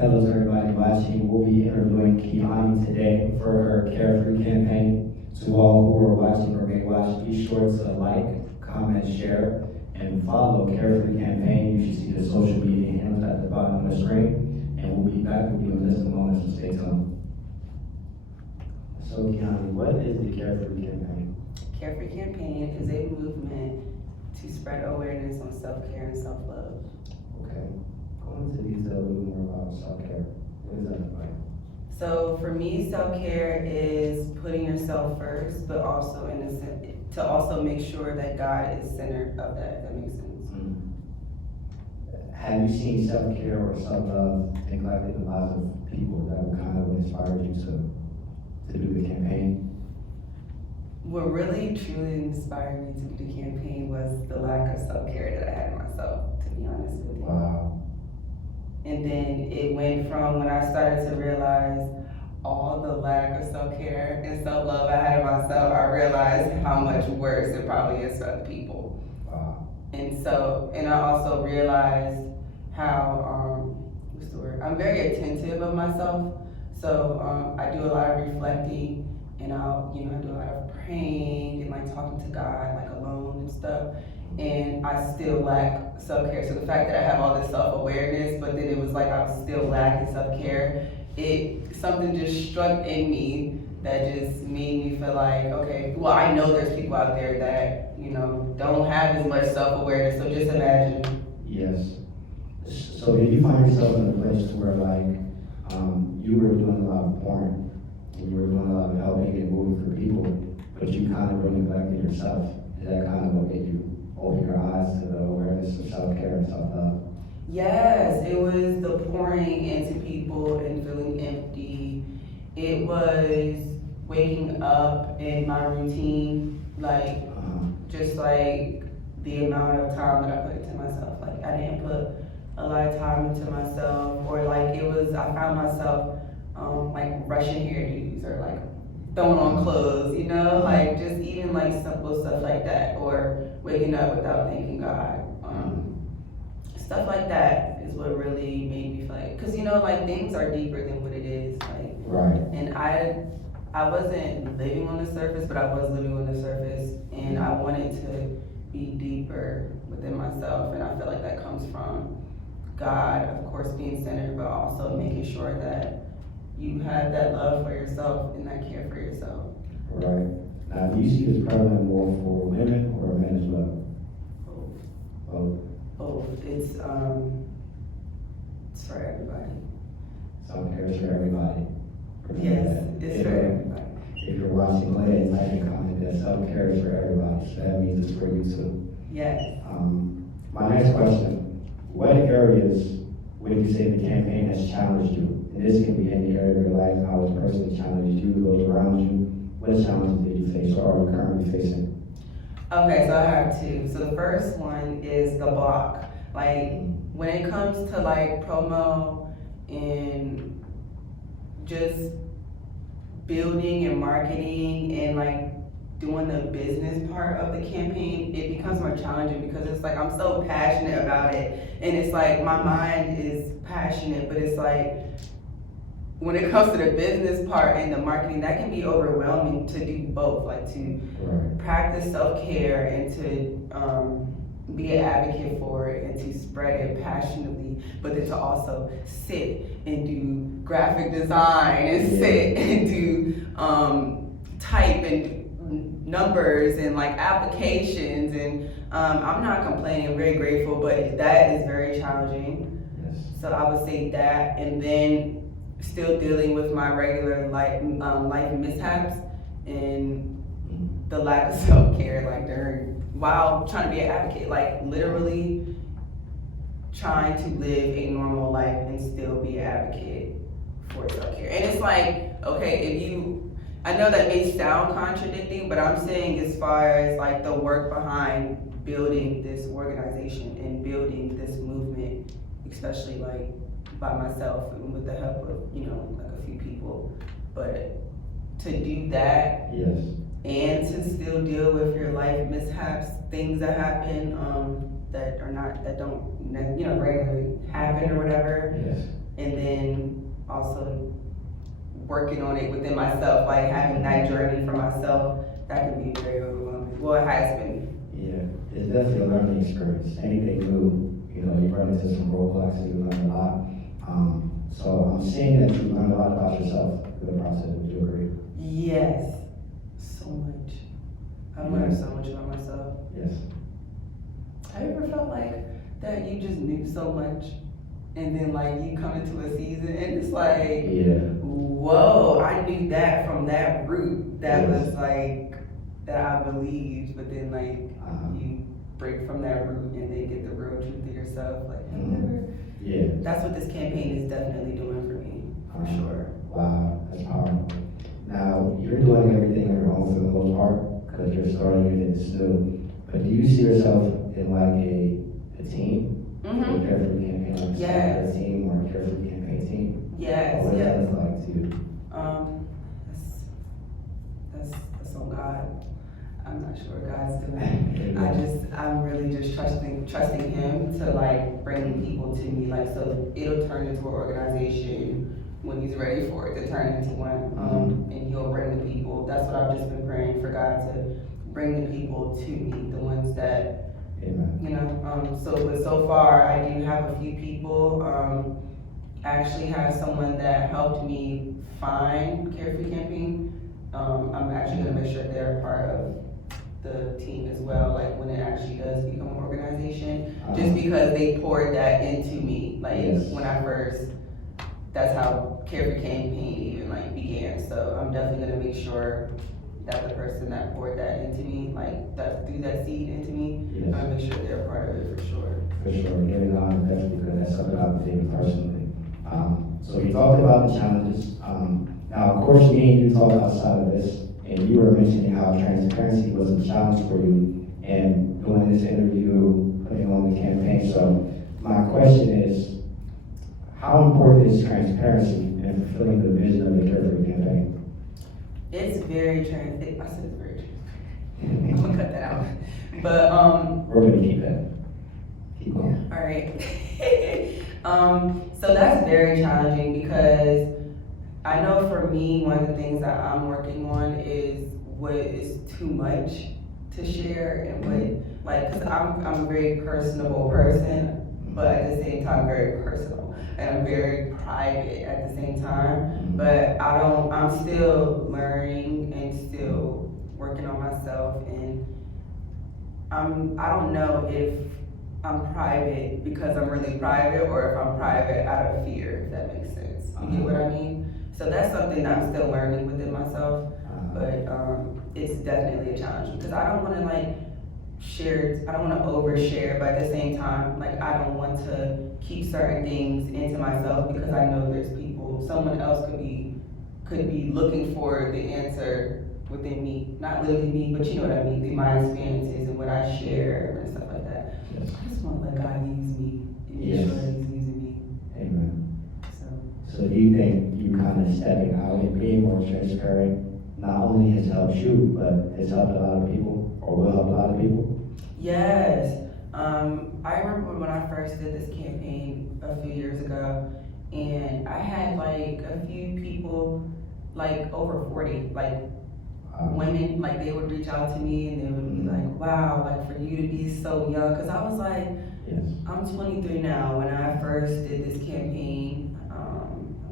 Hello to everybody watching. We'll be interviewing Kiani today for her Carefree Campaign. To all who are watching or may watch, be sure to like, comment, share, and follow Carefree Campaign. You should see the social media handles at the bottom of the screen. And we'll be back with you in just a moment, so stay tuned. So Kiani, what is the Carefree Campaign? Carefree Campaign is a movement to spread awareness on self-care and self-love. Okay. Go into detail a little more about self-care. What is that about? So for me, self-care is putting yourself first, but also in a sense, to also make sure that God is center of that, if that makes sense. Have you seen self-care or self-love neglect in the lives of people that would kind of inspire you to do the campaign? What really truly inspired me to do the campaign was the lack of self-care that I had in myself, to be honest with you. Wow. And then it went from when I started to realize all the lack of self-care and self-love I had in myself, I realized how much worse it probably is for other people. Wow. And I also realized how, I'm very attentive of myself. So I do a lot of reflecting, and I do a lot of praying and like talking to God, like alone and stuff. And I still lack self-care. So the fact that I have all this self-awareness, but then it was like I was still lacking self-care, something just struck in me that just made me feel like, okay, well, I know there's people out there that, don't have as much self-awareness. So just imagine. Yes. So did you find yourself in a place where like you were doing a lot of porn, and you were doing a lot of helping and moving for people, but you kind of really neglected yourself? Is that kind of what made you open your eyes to the awareness of self-care and self-love? Yes, it was the pouring into people and feeling empty. It was waking up in my routine, like just like the amount of time that I put into myself. Like I didn't put a lot of time into myself, or like I found myself like rushing hairdos or like throwing on clothes, like just even like simple stuff like that, or waking up without thanking God. Stuff like that is what really made me feel like, because like things are deeper than what it is, like. Right. And I wasn't living on the surface, but I was living on the surface, and I wanted to be deeper within myself, and I feel like that comes from God, of course, being centered, but also making sure that you have that love for yourself and that care for yourself. Right. Now, do you see this prevalent more for women or men as well? Both. It's for everybody. Self-care is for everybody. Yes, it's for everybody. If you're watching later, type in comment that self-care is for everybody, so that means it's for you too. Yes. My next question, what areas would you say the campaign has challenged you? And this can be any area of your life, how it's personally challenged you, those around you. What challenges did you face or are you currently facing? Okay, so I have two. So the first one is the block. Like when it comes to like promo and just building and marketing and like doing the business part of the campaign, it becomes more challenging because it's like I'm so passionate about it, and it's like my mind is passionate, but it's like when it comes to the business part and the marketing, that can be overwhelming to do both, like to practice self-care and to be an advocate for it and to spread it passionately, but then to also sit and do graphic design and sit and do type and do numbers and like applications, and I'm not complaining, I'm very grateful, but that is very challenging. Yes. So I would say that, and then still dealing with my regular life mishaps and the lack of self-care, like while trying to be an advocate, like literally trying to live a normal life and still be an advocate for self-care. And it's like, okay, I know that may sound contradicting, but I'm saying as far as like the work behind building this organization and building this movement, especially like by myself and with the help of, like a few people, but to do that. Yes. And to still deal with your life mishaps, things that happen, that don't regularly happen or whatever. Yes. And then also working on it within myself, like having that journey for myself, that can be very overwhelming. Well, it has been. Yeah, it's definitely a learning experience. Anything new, you run into some roadblocks and you learn a lot. So I'm seeing that you learn a lot about yourself through the process. Would you agree? Yes, so much. I've learned so much about myself. Yes. Have you ever felt like that you just knew so much, and then like you come into a season and it's like, whoa, I knew that from that root that was like, that I believed, but then like you break from that root and then get the real truth of yourself. Like, have you ever? Yeah. That's what this campaign is definitely doing for me, for sure. Wow, that's powerful. Now, you're doing everything on your own for the most part, because you're starting everything that's new. But do you see yourself in like a team? Mm-hmm. A Carefree Campaign, like a team or a Carefree Campaign team? Yes, what does yes. that look like to you? That's on God. I'm not sure what God's doing. I'm really just trusting Him to like bring people to me. Like, so it'll turn into an organization when He's ready for it to turn into one. And He'll bring the people. That's what I've just been praying for, God to bring the people to me, the ones that, but so far I do have a few people. I actually have someone that helped me find Carefree Campaign. I'm actually gonna make sure they're a part of the team as well, like when it actually does become an organization, just because they poured that into me, like when I first, that's how Carefree Campaign even like began. So I'm definitely gonna make sure that the person that poured that into me, like that threw that seed into me, I'm gonna make sure they're a part of it for sure. For sure, giving on definitely, because that's something I've been taking personally. So you talked about the challenges. Now, of course, me and you talked outside of this, and you were mentioning how transparency was a challenge for you, and doing this interview, putting on the campaign. So my question is, how important is transparency in fulfilling the vision of the Carefree Campaign? It's very transparent. I said it's very transparent. I'm gonna cut that out. But we're gonna keep that. Keep going. All right. So that's very challenging, because I know for me, one of the things that I'm working on is what is too much to share, and what, like, cause I'm a very personable person, but at the same time very personal, and I'm very private at the same time. But I'm still learning and still working on myself, and I don't know if I'm private because I'm really private, or if I'm private out of fear, if that makes sense. You get what I mean? So that's something that I'm still learning within myself, but it's definitely a challenge, because I don't want to like share, I don't want to overshare, but at the same time, like I don't want to keep certain things into myself, because I know there's people, someone else could be looking for the answer within me, not literally me, but you know what I mean, through my experiences and what I share and stuff like that. I just want to let God use me and make sure that He's using me. Amen. So do you think you kind of stepping out and being more transparent not only has helped you, but has helped a lot of people, or will help a lot of people? Yes. I remember when I first did this campaign a few years ago, and I had like a few people, like over 40, like women, like they would reach out to me and they would be like, wow, like for you to be so young. Cause I was like, Yes. I'm 23 now. When I first did this campaign, I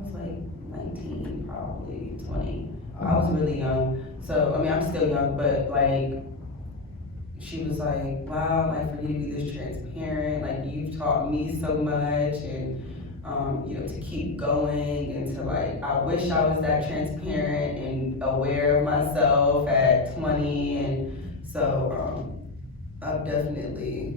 was like 19, probably 20. I was really young. So, I mean, I'm still young, but like, she was like, wow, like for you to be this transparent, like you've taught me so much and, you know, to keep going and to like, I wish I was that transparent and aware of myself at 20. And so,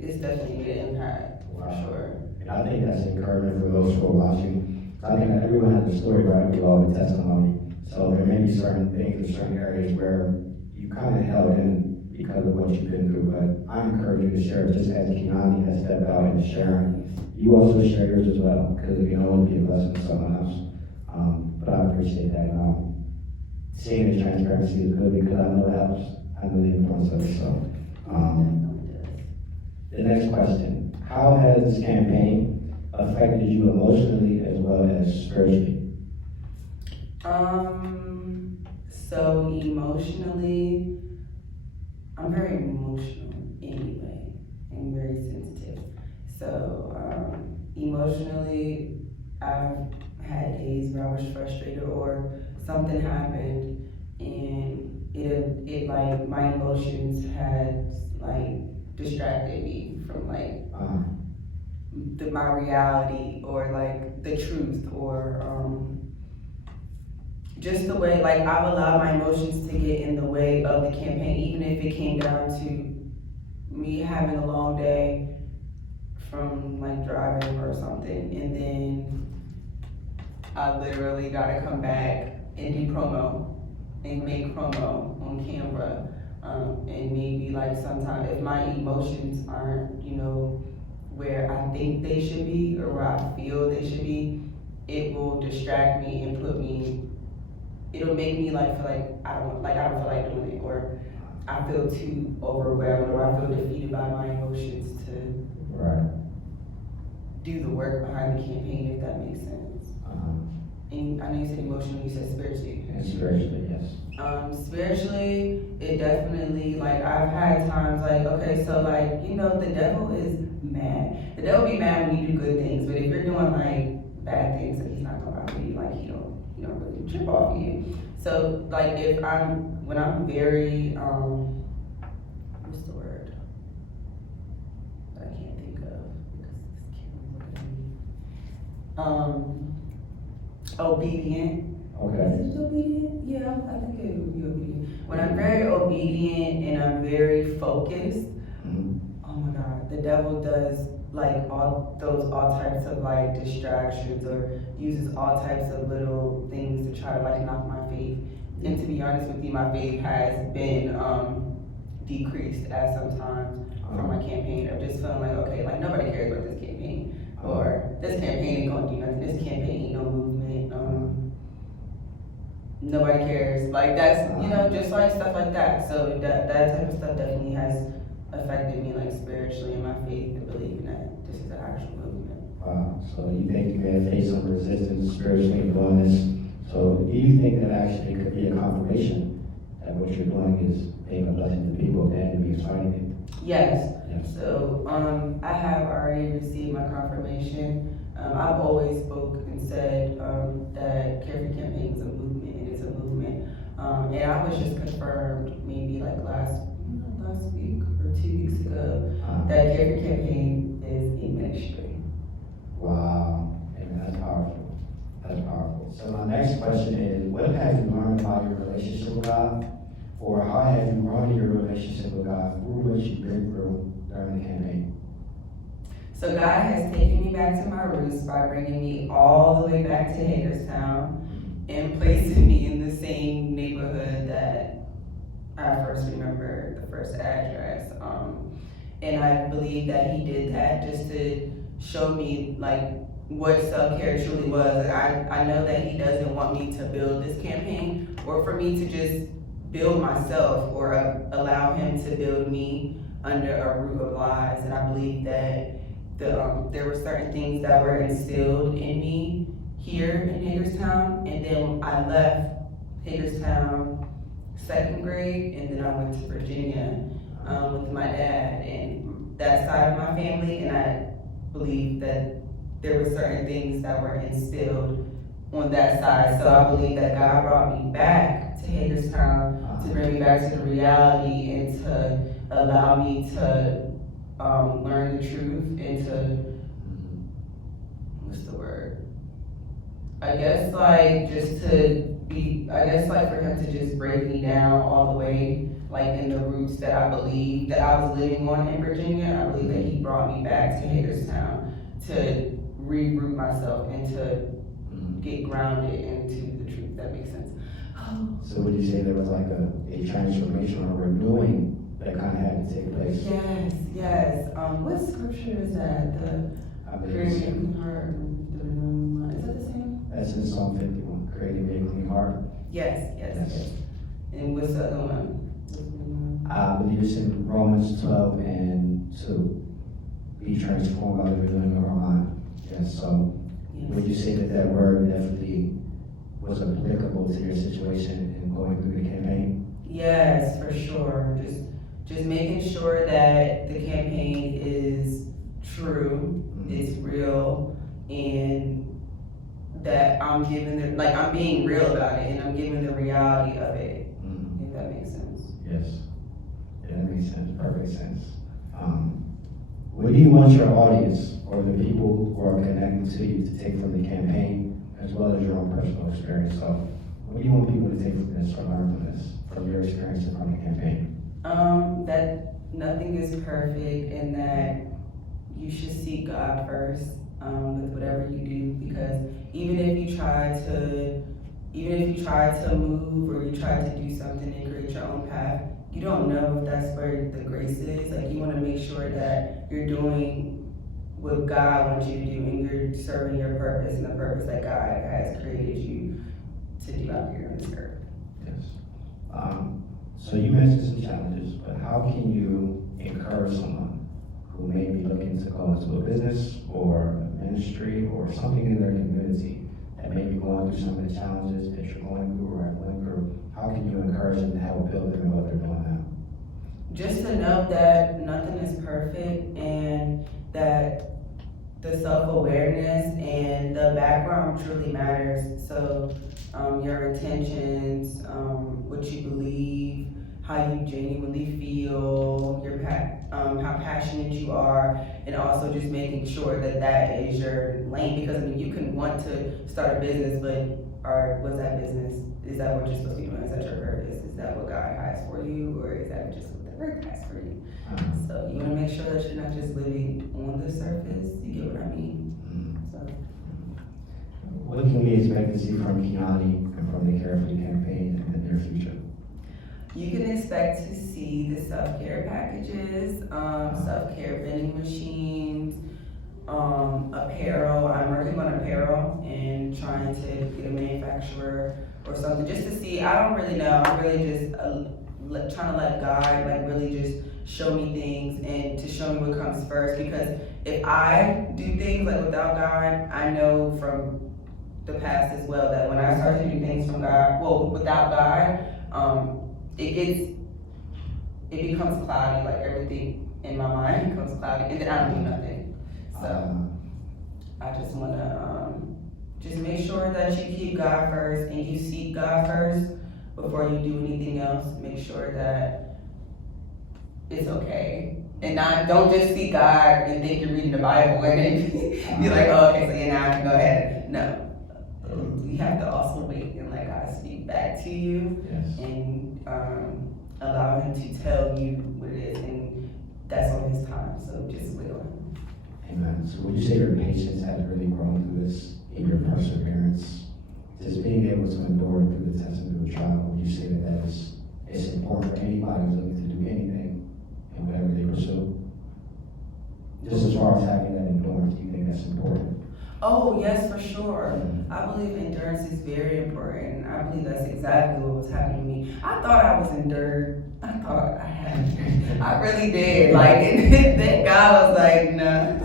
it's definitely made an impact, for sure. And I think that's encouraging for those who are watching. I think that everyone has a story, right? We all have a testimony. So there may be certain things or certain areas where you kind of held in because of what you've been through, but I encourage you to share it just as Kiani has stepped out and sharing. You also share yours as well, because it can only be a blessing to someone else. But I appreciate that. Seeing the transparency is good because I know it helps. I know the importance of it. So, the next question: how has this campaign affected you emotionally as well as spiritually? So emotionally, I'm very emotional anyway, and very sensitive. So, emotionally, I've had days where I was frustrated or something happened and it like, my emotions had like distracted me from like my reality or like the truth or, just the way, like I've allowed my emotions to get in the way of the campaign, even if it came down to me having a long day from like driving or something, and then I literally gotta come back and do promo and make promo on camera. And maybe like sometimes if my emotions aren't, you know, where I think they should be or where I feel they should be, it will distract me and it'll make me like feel like I don't feel like doing it, or I feel too overwhelmed, or I feel defeated by my emotions to do the work behind the campaign, if that makes sense. And I know you said emotionally, you said spiritually. And spiritually, yes. Spiritually, it definitely, like I've had times like, okay, so like, you know, the devil is mad. The devil be mad when you do good things, but if you're doing like bad things, then he's not gonna bother you, like he don't really trip off of you. So like when I'm very, what's the word that I can't think of because this camera's looking at me. Obedient. Okay. Is it obedient? Yeah, I think it would be obedient. When I'm very obedient and I'm very focused, oh my God, the devil does like all types of like distractions or uses all types of little things to try to like knock my faith. And to be honest with you, my faith has been decreased at some times from my campaign of just feeling like, okay, like nobody cares about this campaign. Or this campaign ain't gonna do nothing, this campaign ain't no movement, nobody cares. Like that's, you know, just like stuff like that. So that type of stuff definitely has affected me like spiritually in my faith and believing that this is an actual movement. Wow, so you think you may have faced some resistance spiritually in doing this. So do you think that actually could be a confirmation that what you're doing is being a blessing to people and to be inspiring people? Yes. So I have already received my confirmation. I've always spoke and said that Carefree Campaign is a movement, and it's a movement. And I was just confirmed maybe like last week or 2 weeks ago that Carefree Campaign is a ministry. Wow, and that's powerful. That's powerful. So my next question is, what have you learned about your relationship with God? Or how have you grown in your relationship with God through what you've been through during the campaign? So God has taken me back to my roots by bringing me all the way back to Hagerstown and placing me in the same neighborhood that I first remember, the first address. And I believe that He did that just to show me like what self-care truly was. I know that He doesn't want me to build this campaign or for me to just build myself or allow Him to build me under a root of lies. And I believe that there were certain things that were instilled in me here in Hagerstown, and then I left Hagerstown second grade, and then I went to Virginia with my dad and that side of my family, and I believe that there were certain things that were instilled on that side. So I believe that God brought me back to Hagerstown to bring me back to the reality and to allow me to learn the truth and to, what's the word? I guess like just to be, I guess like for him to just break me down all the way, like in the roots that I believe that I was living on in Virginia. I believe that he brought me back to Hagerstown to reroot myself and to get grounded into the truth. That makes sense. So would you say there was like a transformation or renewing that kind of had to take place? Yes, yes. What scripture is that? I The believe creating a clean heart, the renewing mind. Is that the same? that's in Psalm 51, creating a clean heart. Yes, yes, yes. And what's the other one? I believe it's in Romans 12 and to be transformed by the renewing of our mind. Yes, so would you say that that word definitely was applicable to your situation in going through the campaign? Yes, for sure. Just making sure that the campaign is true, it's real, and that I'm giving like I'm being real about it and I'm giving the reality of it. If that makes sense. Yes, yeah, that makes sense, perfect sense. What do you want your audience or the people who are connected to you to take from the campaign as well as your own personal experience? So what do you want people to take from this or learn from this, from your experience and from the campaign? That nothing is perfect and that you should seek God first with whatever you do, because even if you try to move or you try to do something and create your own path, you don't know if that's where the grace is. Like, you want to make sure that you're doing what God wants you to do and you're serving your purpose and the purpose that God has created you to do out here on this earth. Yes. So you mentioned some challenges, but how can you encourage someone who may be looking to go into a business or a ministry or something in their community that may be going through some of the challenges that you're going through or have went through? How can you encourage them to help build them in what they're doing now? Just to know that nothing is perfect and that the self-awareness and the background truly matters. So your intentions, what you believe, how you genuinely feel, how passionate you are, and also just making sure that that is your lane. Because I mean, you can want to start a business, but what's that business? Is that what you're supposed to be doing? Is that your purpose? Is that what God has for you, or is that just what the earth has for you? So you want to make sure that you're not just living on the surface. You get what I mean? So. What can we expect to see from Kiani and from the Carefree Campaign in the near future? You can expect to see the self-care packages, self-care vending machines, apparel. I'm working on apparel and trying to get a manufacturer or something just to see. I don't really know. I'm really just trying to let God like really just show me things and to show me what comes first. Because if I do things like without God, I know from the past as well that when I start to do things from God, without God, it becomes cloudy. Like everything in my mind becomes cloudy, and then I don't do nothing. So I just want to just make sure that you keep God first and you seek God first before you do anything else. Make sure that it's okay, and don't just seek God and think you're reading the Bible and then be like, oh, okay, so yeah, now I can go ahead. No, you have to also wait and let God speak back to you. Yes. And allow Him to tell you what it is, and that's on His time. So just wait on Him. Amen. So would you say your patience has really grown through this, in your perseverance, just being able to endure through the test of your trial? Would you say that it's important for anybody who's looking to do anything in whatever they pursue? Just as far as having that endurance, do you think that's important? Oh, yes, for sure. I believe endurance is very important. I believe that's exactly what was happening to me. I thought I was endured. I thought I had. I really did. Like, and then God was like, no.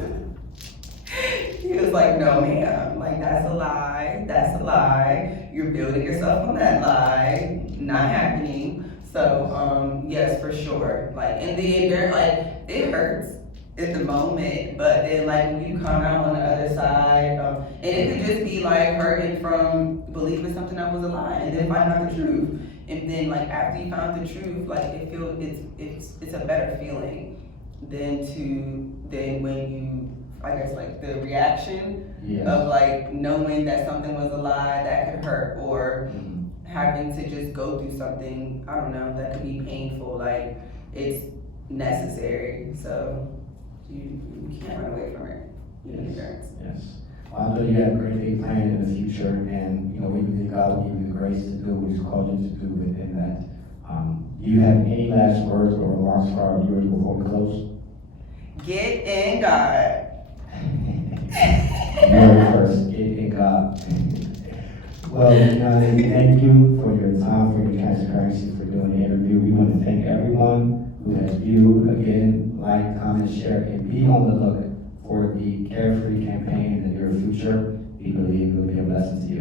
He was like, no, ma'am. Like, that's a lie. That's a lie. You're building yourself on that lie. Not happening. So, yes, for sure. Like, in the end, they're like, it hurts at the moment, but then like when you come out on the other side, and it could just be like hurting from believing something that was a lie and then finding out the truth. And then like after you found the truth, like it's a better feeling than when you, I guess, like the reaction of like knowing that something was a lie that could hurt, or having to just go through something, I don't know, that could be painful. Like, it's necessary, so you can't run away from it. You need parents. Yes. Well, I know you have great big plans in the future, and we believe God will give you the grace to do what He's called you to do within that. Do you have any last words or remarks for our viewers before we close? Get in God. Very first, get in God. Well, thank you for your time, for your transparency, for doing the interview. We want to thank everyone who has viewed. Again, like, comment, share, and be on the look for the Carefree campaign in the near future. We believe it will be a blessing to you.